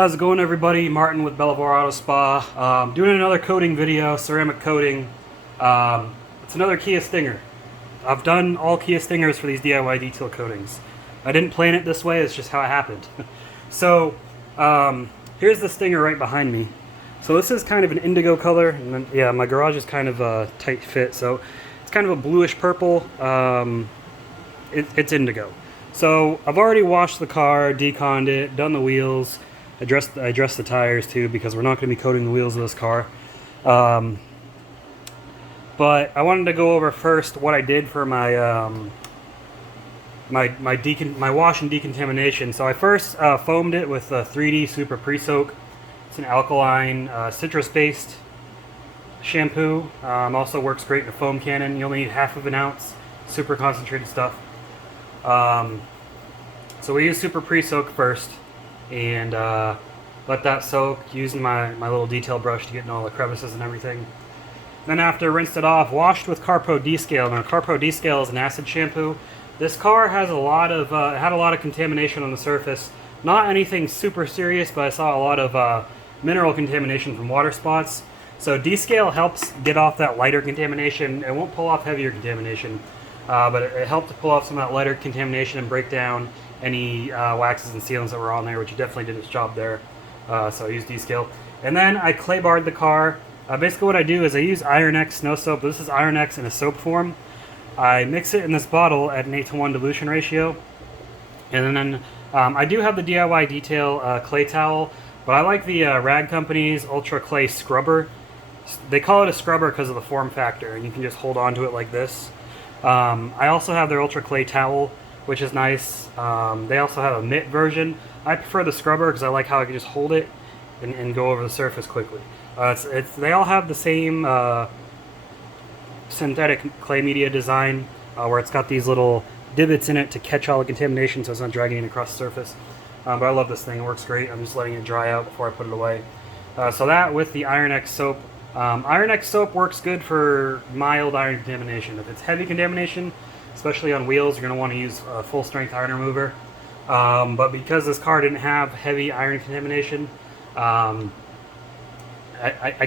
How's it going, everybody? Martin with Belvoir Auto Spa. Doing another coating video, ceramic coating. It's another Kia Stinger. I've done all Kia Stingers for these DIY detail coatings. I didn't plan it this way, it's just how it happened. So, here's the Stinger right behind me. So this is kind of an indigo color, and then, yeah, my garage is kind of a tight fit, so it's kind of a bluish purple. It's indigo. So I've already washed the car, deconned it, done the wheels. I addressed the tires too, because we're not going to be coating the wheels of this car. But I wanted to go over first what I did for my my wash and decontamination. So I first foamed it with 3D Super Pre-Soak. It's an alkaline citrus-based shampoo. Also works great in a foam cannon. You only need half of an ounce. Super concentrated stuff. So we use Super Pre-Soak first, and let that soak using my little detail brush to get in all the crevices and everything. Then after rinsed it off, washed with Carpro D-Scale. Now Carpro D-Scale is an acid shampoo. This car has had a lot of contamination on the surface. Not anything super serious, but I saw a lot of mineral contamination from water spots. So D-Scale helps get off that lighter contamination. It won't pull off heavier contamination, but it helped to pull off some of that lighter contamination and break down any waxes and sealants that were on there, which definitely did its job there. So I used D-Scale. And then I clay barred the car. Basically what I do is I use Iron X snow soap. This is Iron X in a soap form. I mix it in this bottle at an 8:1 dilution ratio. And then I do have the DIY Detail clay towel, but I like the Rag Company's Ultra Clay Scrubber. They call it a scrubber because of the form factor, and you can just hold on to it like this. I also have their Ultra Clay towel, which is nice. They also have a mitt version. I prefer the scrubber because I like how I can just hold it and go over the surface quickly. They all have the same synthetic clay media design, where it's got these little divots in it to catch all the contamination so it's not dragging it across the surface. But I love this thing, it works great. I'm just letting it dry out before I put it away. So that with the Iron X soap. Iron X soap works good for mild iron contamination. If it's heavy contamination, especially on wheels, you're going to want to use a full strength iron remover. But because this car didn't have heavy iron contamination, I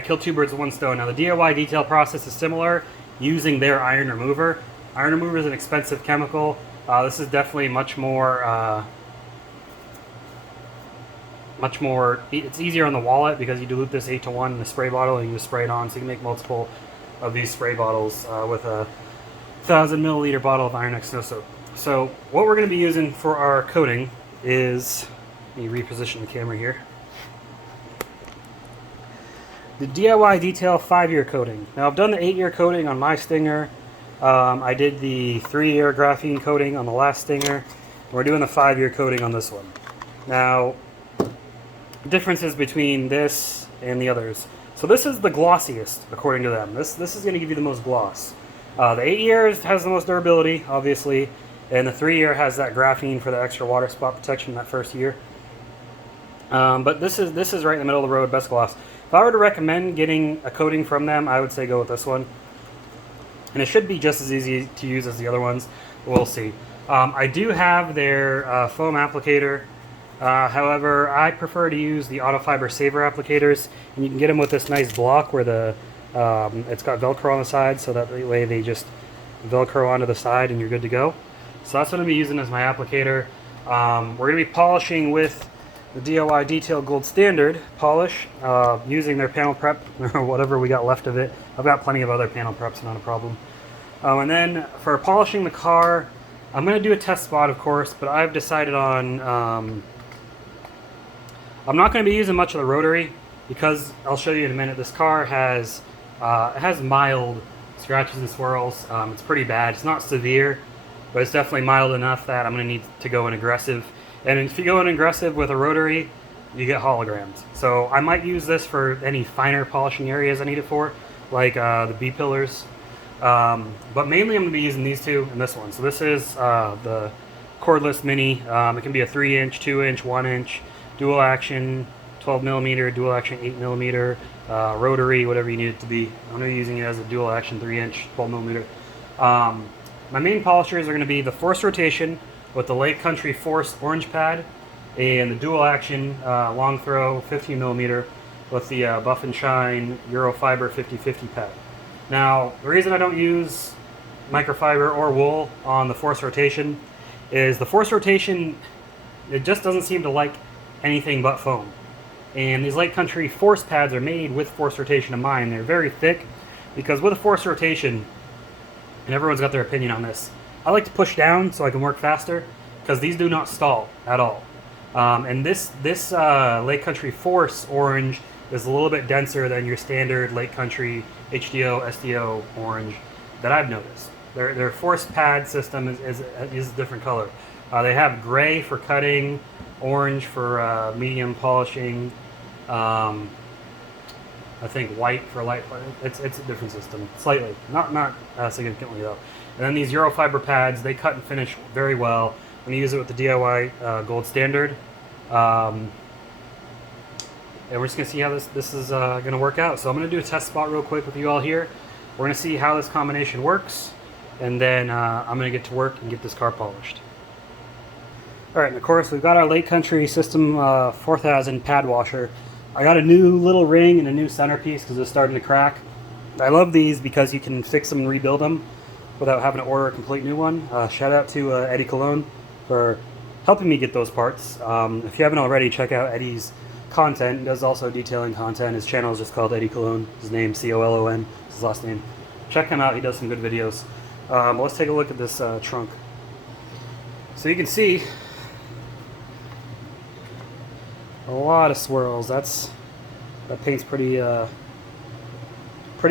killed two birds with one stone. Now the DIY Detail process is similar, using their iron remover. Iron remover is an expensive chemical. This is definitely much more, it's easier on the wallet because you dilute this 8:1 in the spray bottle and you just spray it on. So you can make multiple of these spray bottles with a 1,000 milliliter bottle of Iron X snow soap. So what we're going to be using for our coating is, let me reposition the camera here, the DIY Detail 5-year coating. Now I've done the 8-year coating on my Stinger. I did the 3-year graphene coating on the last Stinger. We're doing the 5-year coating on this one. Now, differences between this and the others. So this is the glossiest according to them. This is going to give you the most gloss. The 8 years has the most durability, obviously, and the 3-year has that graphene for the extra water spot protection that first year. But this is right in the middle of the road, best gloss. If I were to recommend getting a coating from them, I would say go with this one. And it should be just as easy to use as the other ones. We'll see. I do have their foam applicator. However, I prefer to use the Autofiber Saver applicators, and you can get them with this nice block where the it's got Velcro on the side, so that way they just Velcro onto the side and you're good to go. So that's what I'm going to be using as my applicator. We're going to be polishing with the DIY Detail Gold Standard polish, using their panel prep, or whatever we got left of it. I've got plenty of other panel preps, not a problem. And then for polishing the car, I'm going to do a test spot, of course, but I've decided on, I'm not going to be using much of the rotary, because I'll show you in a minute. This car has, it has mild scratches and swirls. It's pretty bad. It's not severe, but it's definitely mild enough that I'm going to need to go in aggressive. And if you go in aggressive with a rotary, you get holograms. So I might use this for any finer polishing areas I need it for, like the B-pillars. But mainly I'm going to be using these two and this one. So this is the cordless mini. It can be a 3-inch, 2-inch, 1-inch, dual action, 12mm, dual action 8mm, rotary, whatever you need it to be. I'm going to be using it as a dual action 3-inch, 12mm. My main polishers are going to be the Force Rotation with the Lake Country Force Orange Pad. and the dual action long throw 15 millimeter with the Buff and Shine Eurofiber 50/50 pad. Now, the reason I don't use microfiber or wool on the force rotation is the force rotation, it just doesn't seem to like anything but foam. And these Lake Country force pads are made with force rotation in mind. They're very thick because with a force rotation, and everyone's got their opinion on this, I like to push down so I can work faster because these do not stall at all. And this Lake Country Force orange is a little bit denser than your standard Lake Country HDO, SDO orange that I've noticed. Their force pad system is a different color. They have gray for cutting, orange for medium polishing, I think white for light. It's a different system, slightly, not significantly though. And then these Eurofiber pads, they cut and finish very well. When you use it with the DIY Gold Standard. And we're just going to see how this is going to work out. So I'm going to do a test spot real quick with you all here. We're going to see how this combination works, and then I'm going to get to work and get this car polished. Alright, and of course we've got our Lake Country System 4000 pad washer. I got a new little ring and a new centerpiece because it's starting to crack. I love these because you can fix them and rebuild them without having to order a complete new one. Shout out to Eddie Cologne for helping me get those parts. If you haven't already, check out Eddie's content. He does also detailing content. His channel is just called Eddie Cologne. His name Colon, his last name. Check him out. He does some good videos. Let's take a look at this trunk. So you can see a lot of swirls. That paint's pretty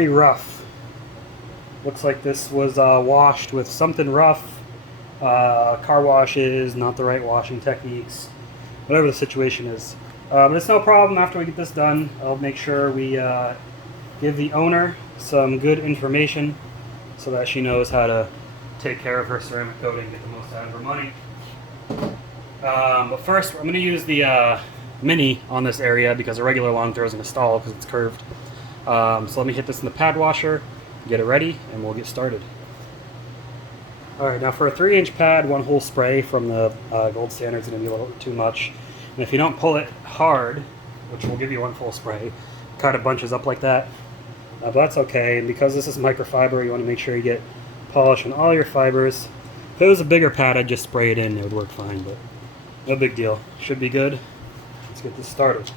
rough. Looks like this was washed with something rough. Car washes, not the right washing techniques, whatever the situation is. But it's no problem. After we get this done, I'll make sure we give the owner some good information so that she knows how to take care of her ceramic coating, get the most out of her money. But first, I'm going to use the Mini on this area because a regular long throw is going to stall because it's curved. So let me hit this in the pad washer, get it ready, and we'll get started. Alright, now for a 3-inch pad, 1 hole spray from the Gold Standard is going to be a little too much. And if you don't pull it hard, which will give you 1 full spray, kind of bunches up like that. But that's okay, and because this is microfiber, you want to make sure you get polish on all your fibers. If it was a bigger pad, I'd just spray it in, it would work fine, but no big deal. Should be good. Let's get this started.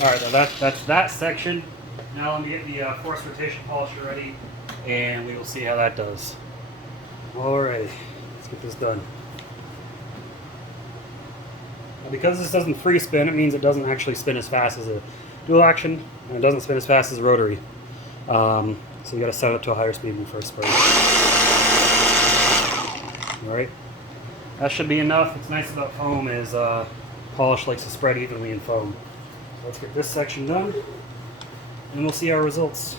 Alright, now that's that section. Now let me get the force rotation polisher ready, and we will see how that does. Alright, let's get this done. Now because this doesn't free spin, it means it doesn't actually spin as fast as a dual action, and it doesn't spin as fast as a rotary. So you got to set it up to a higher speed when you first spray. Alright, that should be enough. What's nice about foam is polish likes to spread evenly in foam. So let's get this section done, and we'll see our results.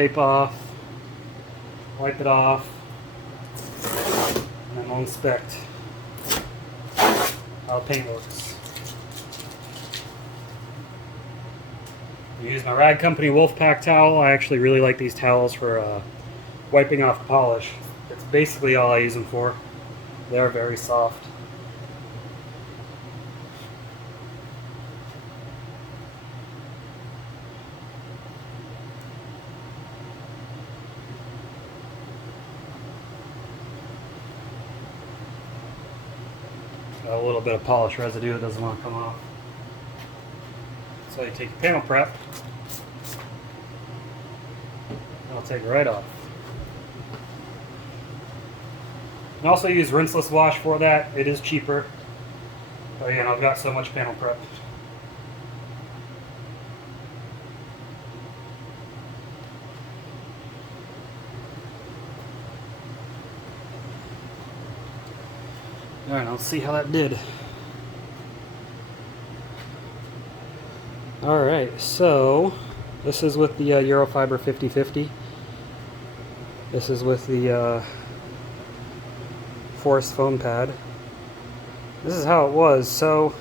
tape off, wipe it off, and then we'll inspect how the paint works. I use my Rag Company Wolfpack towel. I actually really like these towels for wiping off polish. It's basically all I use them for. They're very soft. Got a little bit of polish residue that doesn't want to come off. So you take your panel prep, and I'll take it right off. You can also use rinseless wash for that. It is cheaper. But again, I've got so much panel prep. Alright, let's see how that did. Alright, so this is with the Eurofiber 50/50. This is with the Force foam pad. This is how it was. So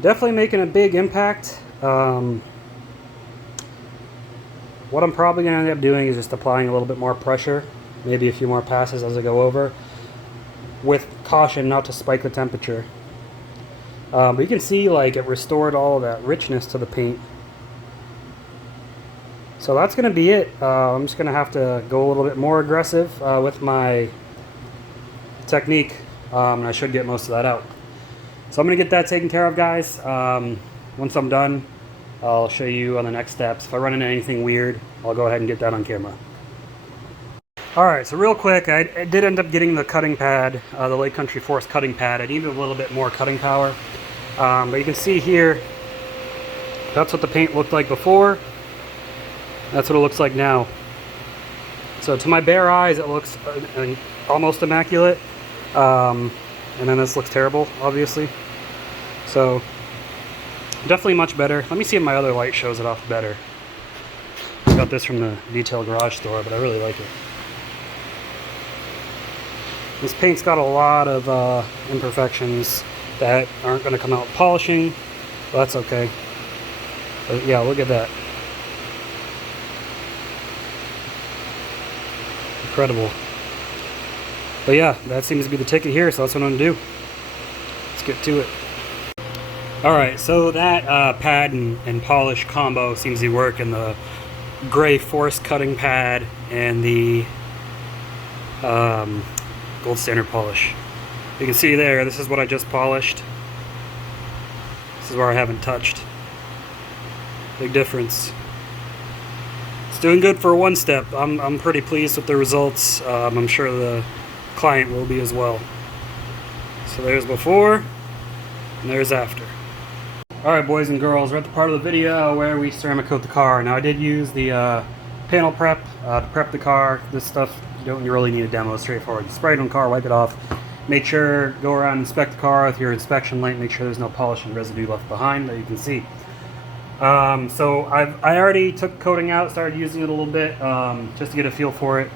definitely making a big impact. What I'm probably going to end up doing is just applying a little bit more pressure, maybe a few more passes as I go over, with caution not to spike the temperature. But you can see like it restored all of that richness to the paint. So that's going to be it. I'm just going to have to go a little bit more aggressive with my technique, and I should get most of that out. So I'm going to get that taken care of, guys. Once I'm done, I'll show you on the next steps. If I run into anything weird, I'll go ahead and get that on camera. Alright, so real quick, I did end up getting the cutting pad, the Lake Country Force cutting pad. I needed a little bit more cutting power. But you can see here, that's what the paint looked like before. That's what it looks like now. So to my bare eyes, it looks almost immaculate. And then this looks terrible, obviously. So, definitely much better. Let me see if my other light shows it off better. I got this from the Detail Garage store, but I really like it. This paint's got a lot of imperfections that aren't going to come out polishing, but that's okay. But yeah, look at that. Incredible. But yeah, that seems to be the ticket here, so that's what I'm going to do. Let's get to it. Alright, so that pad and polish combo seems to work in the gray Force cutting pad and the gold standard polish. You can see there, this is what I just polished. This is where I haven't touched. Big difference. It's doing good for one step. I'm pretty pleased with the results. I'm sure the client will be as well. So there's before and there's after. Alright, boys and girls, we're at the part of the video where we ceramic coat the car. Now I did use the panel prep to prep the car. This stuff you don't really need a demo, it's straightforward. You spray it on the car, wipe it off. Make sure, go around and inspect the car with your inspection light, make sure there's no polish and residue left behind that you can see. So I already took coating out, started using it a little bit just to get a feel for it.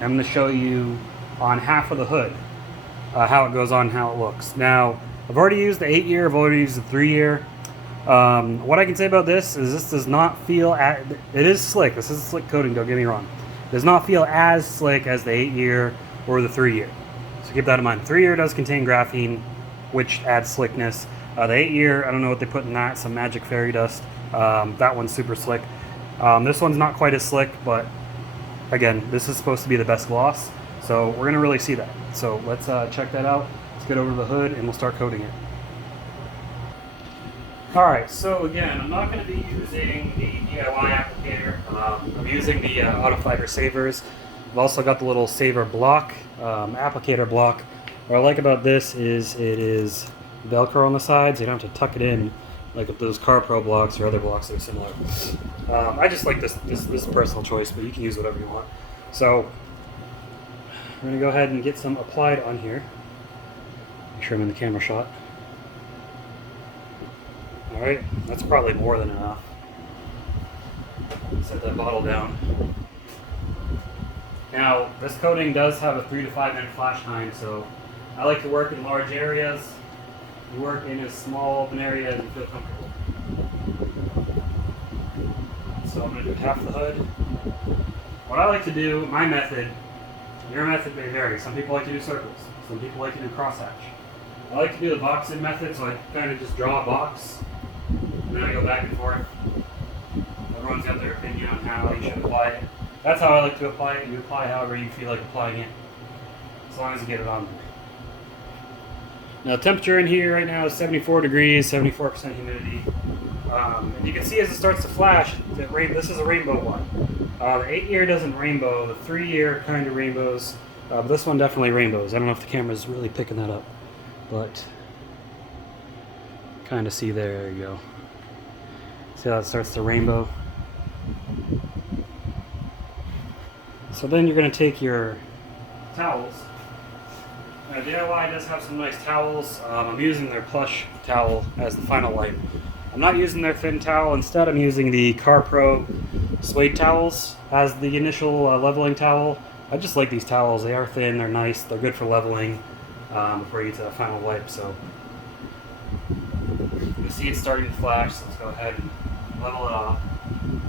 I'm going to show you on half of the hood how it goes on, how it looks. Now, I've already used the 8-year, I've already used the 3-year. What I can say about this is this does not feel, it is slick, this is a slick coating, don't get me wrong. It does not feel as slick as the 8-year or the 3-year. So keep that in mind. 3-year does contain graphene, which adds slickness. The 8-year, I don't know what they put in that, some magic fairy dust. That one's super slick. This one's not quite as slick, but again, this is supposed to be the best gloss. So we're going to really see that. So let's check that out. Let's get over to the hood and we'll start coating it. Alright, so again, I'm not going to be using the DIY applicator. I'm using the Autofiber Savers. I've also got the little Saver block, applicator block. What I like about this is it is Velcro on the sides. You don't have to tuck it in like with those CarPro blocks or other blocks that are similar. I just like this is a personal choice, but you can use whatever you want. So we're going to go ahead and get some applied on here. Make sure I'm in the camera shot. Alright, that's probably more than enough. Set that bottle down. Now, this coating does have a 3 to 5 minute flash time, so I like to work in large areas. You work in as small of an area as you feel comfortable. So I'm going to do half the hood. What I like to do, my method, your method may vary. Some people like to do circles. Some people like to do crosshatch. I like to do the boxing method, so I kind of just draw a box, and then I go back and forth. Everyone's got their opinion on how you should apply it. That's how I like to apply it. You apply however you feel like applying it, as long as you get it on there. Now, the temperature in here right now is 74 degrees, 74% humidity. And you can see as it starts to flash, this is a rainbow one. The 8-year doesn't rainbow, the 3-year kind of rainbows, but this one definitely rainbows. I don't know if the camera's really picking that up, but kind of see there you go. See how it starts to rainbow? So then you're going to take your towels. Now, DIY does have some nice towels. I'm using their plush towel as the final wipe. I'm not using their thin towel. Instead, I'm using the CarPro suede towels as the initial leveling towel. I just like these towels. They are thin, they're nice, they're good for leveling before you get to the final wipe. So you can see it's starting to flash, so let's go ahead and level it off.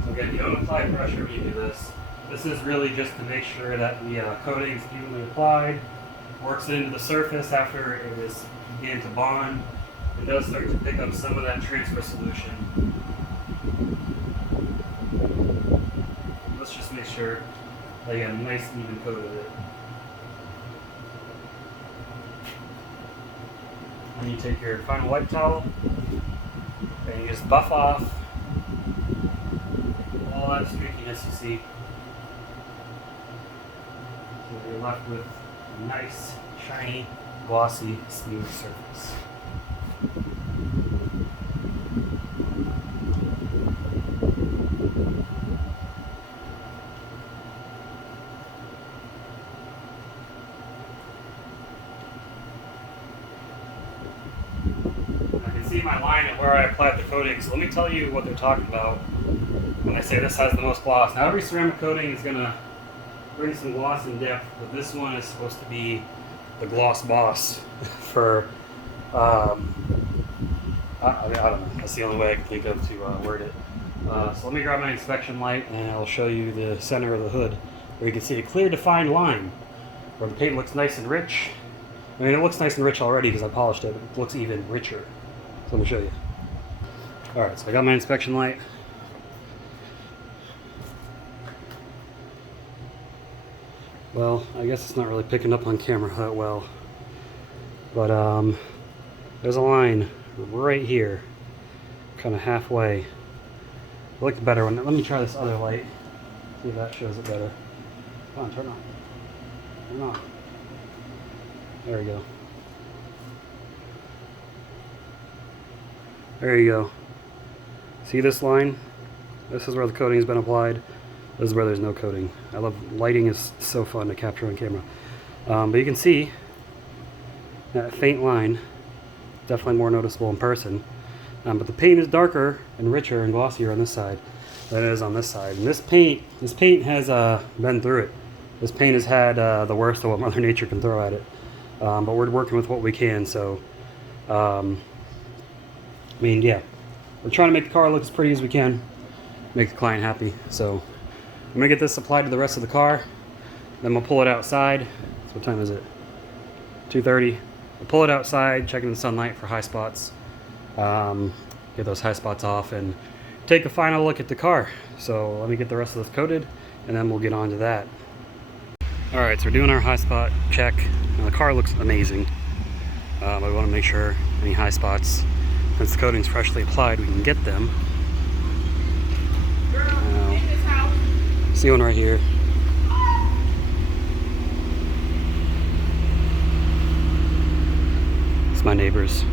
So again, you don't apply pressure when you do this. This is really just to make sure that the coating is evenly applied, works into the surface after it is beginning to bond. It does start to pick up some of that transfer solution. Let's just make sure that you get a nice even coat of it. And you take your final wipe towel and you just buff off all that streakiness you see. So you're left with a nice, shiny, glossy, smooth surface. I can see my line of where I applied the coating, so let me tell you what they're talking about when I say this has the most gloss. Now, every ceramic coating is going to bring some gloss and depth, but this one is supposed to be the gloss boss for, I don't know, that's the only way I can think of to word it. So let me grab my inspection light and I'll show you the center of the hood where you can see a clear defined line where the paint looks nice and rich. I mean, it looks nice and rich already because I polished it, but it looks even richer. So let me show you. Alright, so I got my inspection light. Well, I guess it's not really picking up on camera that well, but there's a line right here, kind of halfway. I like the better one. Let me try this other light, see if that shows it better. Come on, turn on. Turn on. There we go. There you go. See this line? This is where the coating has been applied. This is where there's no coating. I love lighting, is so fun to capture on camera. But you can see that faint line, definitely more noticeable in person. But the paint is darker and richer and glossier on this side than it is on this side. And this paint has been through it. This paint has had the worst of what Mother Nature can throw at it. But we're working with what we can, so I mean, yeah, we're trying to make the car look as pretty as we can, make the client happy. So I'm gonna get this applied to the rest of the car, then we'll pull it outside. So what time is it? 2:30. We'll pull it outside, check in the sunlight for high spots, get those high spots off, and take a final look at the car. So let me get the rest of this coated, and then we'll get on to that. All right, so we're doing our high spot check. Now, the car looks amazing, but we want to make sure any high spots, since the coating's freshly applied, we can get them. See one right here. It's my neighbor's.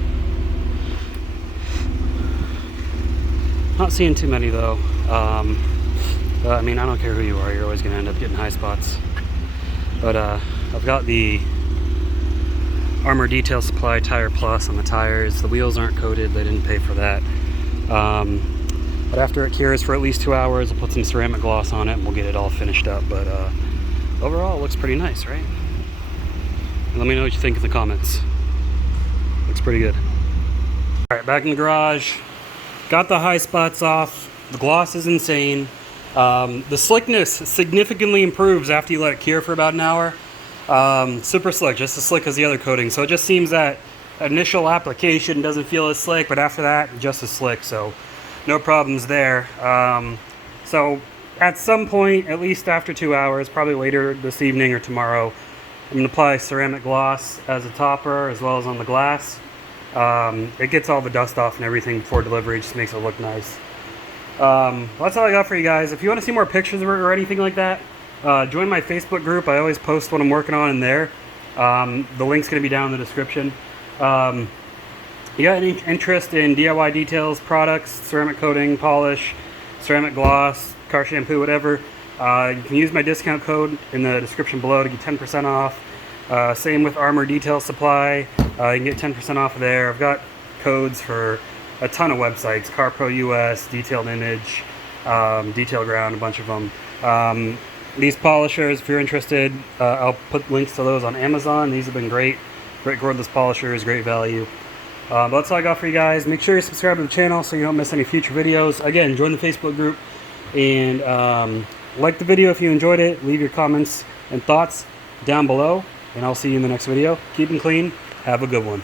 Not seeing too many though. But I mean, I don't care who you are, you're always going to end up getting high spots. But I've got the Armor Detail Supply Tire Plus on the tires. The wheels aren't coated, they didn't pay for that. But after it cures for at least 2 hours, I'll put some ceramic gloss on it and we'll get it all finished up. But overall, it looks pretty nice, right? Let me know what you think in the comments. Looks pretty good. All right, back in the garage. Got the high spots off. The gloss is insane. The slickness significantly improves after you let it cure for about an hour. Super slick, just as slick as the other coating. So it just seems that initial application doesn't feel as slick, but after that, just as slick. So no problems there. So at some point, at least after 2 hours, probably later this evening or tomorrow, I'm going to apply ceramic gloss as a topper as well as on the glass. It gets all the dust off and everything before delivery, just makes it look nice. That's all I got for you guys. If you want to see more pictures of it or anything like that, join my Facebook group. I always post what I'm working on in there. The link's going to be down in the description. You got any interest in DIY details, products, ceramic coating, polish, ceramic gloss, car shampoo, whatever, you can use my discount code in the description below to get 10% off. Same with Armor Detail Supply. You can get 10% off of there. I've got codes for a ton of websites, CarPro US, Detailed Image, Detail Ground, a bunch of them. These polishers, if you're interested, I'll put links to those on Amazon. These have been great cordless polishers, great value. But that's all I got for you guys. Make sure you subscribe to the channel so you don't miss any future videos. Again, join the Facebook group and like the video if you enjoyed it. Leave your comments and thoughts down below, and I'll see you in the next video. Keep them clean. Have a good one.